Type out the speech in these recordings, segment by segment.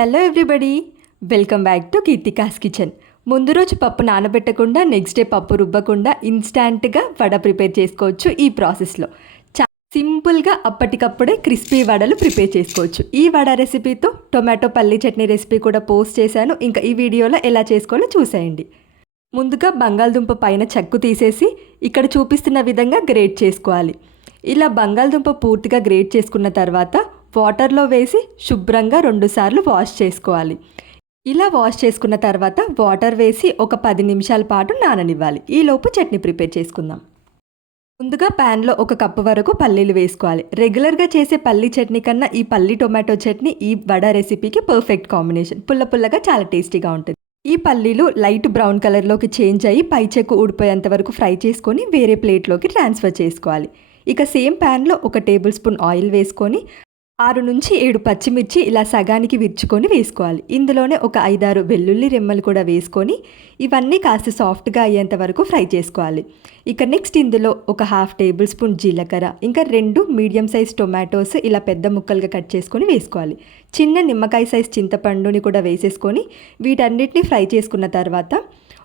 Hello everybody, welcome back to Keerthika's kitchen. ముందు రోజు పప్పు నానబెట్టకుండా నెక్స్ట్ డే పప్పు రుబ్బకుండా ఇన్స్టాంట్గా వడ ప్రిపేర్ చేసుకోవచ్చు. ఈ ప్రాసెస్లో సింపుల్గా అప్పటికప్పుడే క్రిస్పీ వడలు ప్రిపేర్ చేసుకోవచ్చు. ఈ వడ రెసిపీతో టొమాటో పల్లీ చట్నీ రెసిపీ కూడా పోస్ట్ చేశాను. ఇంకా ఈ వీడియోలో ఎలా చేసుకోవాలో చూసేయండి. ముందుగా బంగాళదుంప పైన చెక్కు తీసేసి ఇక్కడ చూపిస్తున్న విధంగా గ్రేట్ చేసుకోవాలి. ఇలా బంగాళదుంప పూర్తిగా గ్రేట్ చేసుకున్న తర్వాత వాటర్లో వేసి శుభ్రంగా 2 సార్లు వాష్ చేసుకోవాలి. ఇలా వాష్ చేసుకున్న తర్వాత వాటర్ వేసి ఒక 10 నిమిషాల పాటు నాననివ్వాలి. ఈలోపు చట్నీ ప్రిపేర్ చేసుకుందాం. ముందుగా ప్యాన్లో 1 కప్పు వరకు పల్లీలు వేసుకోవాలి. రెగ్యులర్గా చేసే పల్లీ చట్నీ కన్నా ఈ పల్లీ టొమాటో చట్నీ ఈ వడ రెసిపీకి పర్ఫెక్ట్ కాంబినేషన్. పుల్ల పుల్లగా చాలా టేస్టీగా ఉంటుంది. ఈ పల్లీలు లైట్ బ్రౌన్ కలర్లోకి చేంజ్ అయ్యి పై చెక్కు ఊడిపోయేంత వరకు ఫ్రై చేసుకొని వేరే ప్లేట్లోకి ట్రాన్స్ఫర్ చేసుకోవాలి. ఇక సేమ్ ప్యాన్లో 1 టేబుల్ స్పూన్ ఆయిల్ వేసుకొని 6 నుంచి 7 పచ్చిమిర్చి ఇలా సగానికి విరుచుకొని వేసుకోవాలి. ఇందులోనే ఒక 5-6 వెల్లుల్లి రెమ్మలు కూడా వేసుకొని ఇవన్నీ కాస్త సాఫ్ట్గా అయ్యేంత వరకు ఫ్రై చేసుకోవాలి. ఇక నెక్స్ట్ ఇందులో ఒక 1/2 టేబుల్ స్పూన్ జీలకర్ర, ఇంకా 2 మీడియం సైజ్ టొమాటోస్ ఇలా పెద్ద ముక్కలుగా కట్ చేసుకొని వేసుకోవాలి. చిన్న నిమ్మకాయ సైజ్ చింతపండుని కూడా వేసేసుకొని వీటన్నిటిని ఫ్రై చేసుకున్న తర్వాత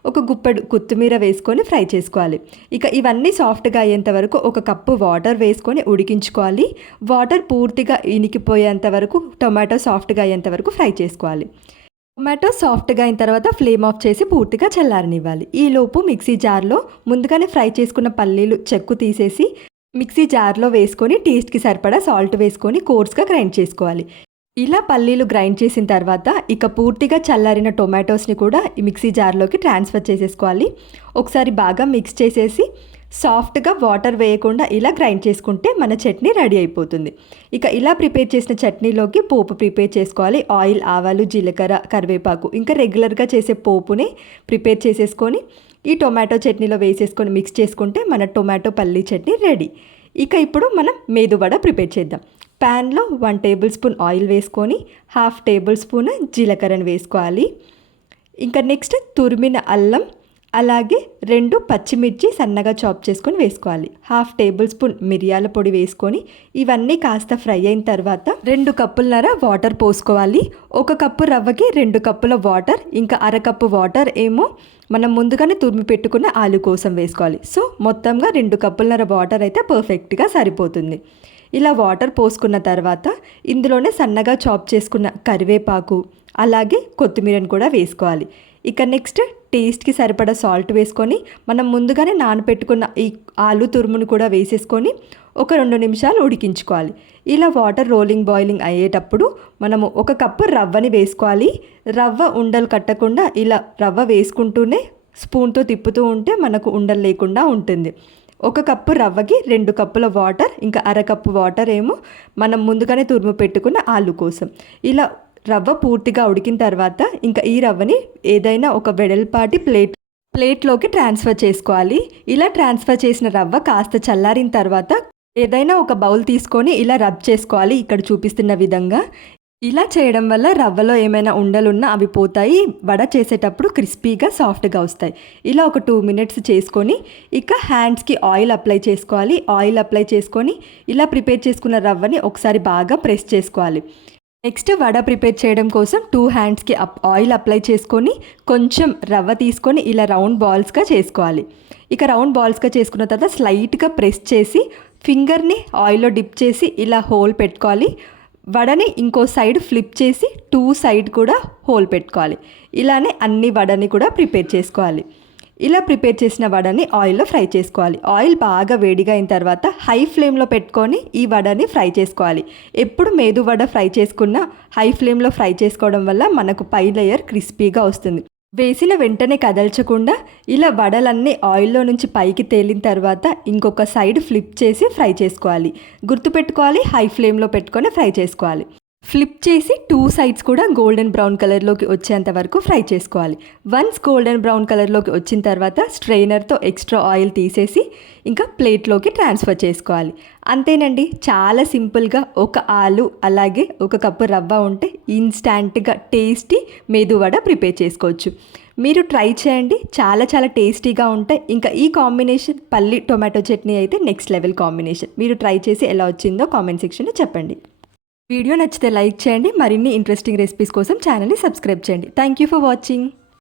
ఒక గుప్పెడు కొత్తిమీర వేసుకొని ఫ్రై చేసుకోవాలి. ఇక ఇవన్నీ సాఫ్ట్గా అయ్యేంత వరకు 1 కప్పు వాటర్ వేసుకొని ఉడికించుకోవాలి. వాటర్ పూర్తిగా ఇనికిపోయేంత వరకు టొమాటో సాఫ్ట్గా అయ్యేంత వరకు ఫ్రై చేసుకోవాలి. టొమాటో సాఫ్ట్గా అయిన తర్వాత ఫ్లేమ్ ఆఫ్ చేసి పూర్తిగా చల్లారనివ్వాలి. ఈలోపు మిక్సీ జార్లో ముందుగానే ఫ్రై చేసుకున్న పల్లీలు చెక్కు తీసేసి మిక్సీ జార్లో వేసుకొని టేస్ట్కి సరిపడా సాల్ట్ వేసుకొని కోర్స్గా గ్రైండ్ చేసుకోవాలి. ఇలా పల్లీలు గ్రైండ్ చేసిన తర్వాత ఇక పూర్తిగా చల్లారిన టొమాటోస్ని కూడా ఈ మిక్సీ జార్లోకి ట్రాన్స్ఫర్ చేసేసుకోవాలి. ఒకసారి బాగా మిక్స్ చేసేసి సాఫ్ట్గా వాటర్ వేయకుండా ఇలా గ్రైండ్ చేసుకుంటే మన చట్నీ రెడీ అయిపోతుంది. ఇక ఇలా ప్రిపేర్ చేసిన చట్నీలోకి పోపు ప్రిపేర్ చేసుకోవాలి. ఆయిల్, ఆవాలు, జీలకర్ర, కరివేపాకు ఇంకా రెగ్యులర్గా చేసే పోపుని ప్రిపేర్ చేసేసుకొని ఈ టొమాటో చట్నీలో వేసేసుకొని మిక్స్ చేసుకుంటే మన టొమాటో పల్లీ చట్నీ రెడీ. ఇక ఇప్పుడు మనం మేదువడ ప్రిపేర్ చేద్దాం. ప్యాన్లో 1 టేబుల్ స్పూన్ ఆయిల్ వేసుకొని 1/2 టేబుల్ స్పూన్ జీలకర్రను వేసుకోవాలి. ఇంకా నెక్స్ట్ తురిమిన అల్లం, అలాగే 2 పచ్చిమిర్చి సన్నగా చాప్ చేసుకొని వేసుకోవాలి. 1/2 టేబుల్ స్పూన్ మిరియాల పొడి వేసుకొని ఇవన్నీ కాస్త ఫ్రై అయిన తర్వాత 2 కప్పులన్నర వాటర్ పోసుకోవాలి. 1 కప్పు రవ్వకి 2 కప్పుల వాటర్, ఇంకా 1/2 కప్పు వాటర్ ఏమో మనం ముందుగానే తురిమి పెట్టుకున్న ఆలు కోసం వేసుకోవాలి. సో మొత్తంగా 2 కప్పులన్నర వాటర్ అయితే పర్ఫెక్ట్గా సరిపోతుంది. ఇలా వాటర్ పోసుకున్న తర్వాత ఇందులోనే సన్నగా చాప్ చేసుకున్న కరివేపాకు, అలాగే కొత్తిమీరను కూడా వేసుకోవాలి. ఇక నెక్స్ట్ టేస్ట్కి సరిపడా సాల్ట్ వేసుకొని మనం ముందుగానే నానపెట్టుకున్న ఈ ఆలు తురుమును కూడా వేసేసుకొని ఒక 2 నిమిషాలు ఉడికించుకోవాలి. ఇలా వాటర్ రోలింగ్ బాయిలింగ్ అయ్యేటప్పుడు మనము 1 కప్పు రవ్వని వేసుకోవాలి. రవ్వ ఉండలు కట్టకుండా ఇలా రవ్వ వేసుకుంటూనే స్పూన్తో తిప్పుతూ ఉంటే మనకు ఉండలు లేకుండా ఉంటుంది. 1 కప్పు రవ్వకి 2 కప్పుల వాటర్, ఇంకా 1/2 కప్పు వాటర్ ఏమో మనం ముందుగానే తురుము పెట్టుకున్న ఆలు కోసం. ఇలా రవ్వ పూర్తిగా ఉడికిన తర్వాత ఇంకా ఈ రవ్వని ఏదైనా ఒక వెడల్పాటి ప్లేట్లోకి ట్రాన్స్ఫర్ చేసుకోవాలి. ఇలా ట్రాన్స్ఫర్ చేసిన రవ్వ కాస్త చల్లారిన తర్వాత ఏదైనా ఒక బౌల్ తీసుకొని ఇలా రబ్ చేసుకోవాలి. ఇక్కడ చూపిస్తున్న విధంగా ఇలా చేయడం వల్ల రవ్వలో ఏమైనా ఉండలున్నా అవి పోతాయి. వడ చేసేటప్పుడు క్రిస్పీగా సాఫ్ట్గా వస్తాయి. ఇలా ఒక 2 మినిట్స్ చేసుకొని ఇక హ్యాండ్స్కి ఆయిల్ అప్లై చేసుకోవాలి. ఆయిల్ అప్లై చేసుకొని ఇలా ప్రిపేర్ చేసుకున్న రవ్వని ఒకసారి బాగా ప్రెస్ చేసుకోవాలి. నెక్స్ట్ వడ ప్రిపేర్ చేయడం కోసం 2 హ్యాండ్స్కి ఆయిల్ అప్లై చేసుకొని కొంచెం రవ్వ తీసుకొని ఇలా రౌండ్ బాల్స్గా చేసుకోవాలి. ఇక రౌండ్ బాల్స్గా చేసుకున్న తర్వాత స్లైట్గా ప్రెస్ చేసి ఫింగర్ని ఆయిల్లో డిప్ చేసి ఇలా హోల్ పెట్టుకోవాలి. వడని ఇంకో సైడ్ ఫ్లిప్ చేసి 2 సైడ్ కూడా హోల్ పెట్టుకోవాలి. ఇలానే అన్ని వడని కూడా ప్రిపేర్ చేసుకోవాలి. ఇలా ప్రిపేర్ చేసిన వడని ఆయిల్లో ఫ్రై చేసుకోవాలి. ఆయిల్ బాగా వేడిగా అయిన తర్వాత హై ఫ్లేమ్లో పెట్టుకొని ఈ వడని ఫ్రై చేసుకోవాలి. ఎప్పుడు మేదు వడ ఫ్రై చేసుకున్నా హై ఫ్లేమ్లో ఫ్రై చేసుకోవడం వల్ల మనకు పై లేయర్ క్రిస్పీగా వస్తుంది. వేసిన వెంటనే కదల్చకుండా ఇలా వడలన్నీ ఆయిల్లో నుంచి పైకి తేలిన తర్వాత ఇంకొక సైడ్ ఫ్లిప్ చేసి ఫ్రై చేసుకోవాలి. గుర్తుపెట్టుకోవాలి, హై ఫ్లేమ్లో పెట్టుకొని ఫ్రై చేసుకోవాలి. ఫ్లిప్ చేసి 2 సైడ్స్ కూడా గోల్డెన్ బ్రౌన్ కలర్లోకి వచ్చేంత వరకు ఫ్రై చేసుకోవాలి. వన్స్ గోల్డెన్ బ్రౌన్ కలర్లోకి వచ్చిన తర్వాత స్ట్రెయినర్తో ఎక్స్ట్రా ఆయిల్ తీసేసి ఇంకా ప్లేట్లోకి ట్రాన్స్ఫర్ చేసుకోవాలి. అంతేనండి, చాలా సింపుల్గా 1 ఆలు అలాగే 1 కప్పు రవ్వ ఉంటే ఇన్స్టాంట్గా టేస్టీ మేదు వడ ప్రిపేర్ చేసుకోవచ్చు. మీరు ట్రై చేయండి, చాలా చాలా టేస్టీగా ఉంటాయి. ఇంకా ఈ కాంబినేషన్ పల్లి టొమాటో చట్నీ అయితే నెక్స్ట్ లెవెల్ కాంబినేషన్. మీరు ట్రై చేసి ఎలా వచ్చిందో కామెంట్ సెక్షన్లో చెప్పండి. వీడియో నచ్చితే లైక్ చేయండి. మరిన్ని ఇంట్రెస్టింగ్ రెసిపీస్ కోసం ఛానల్ని సబ్స్క్రైబ్ చేయండి. Thank you for watching.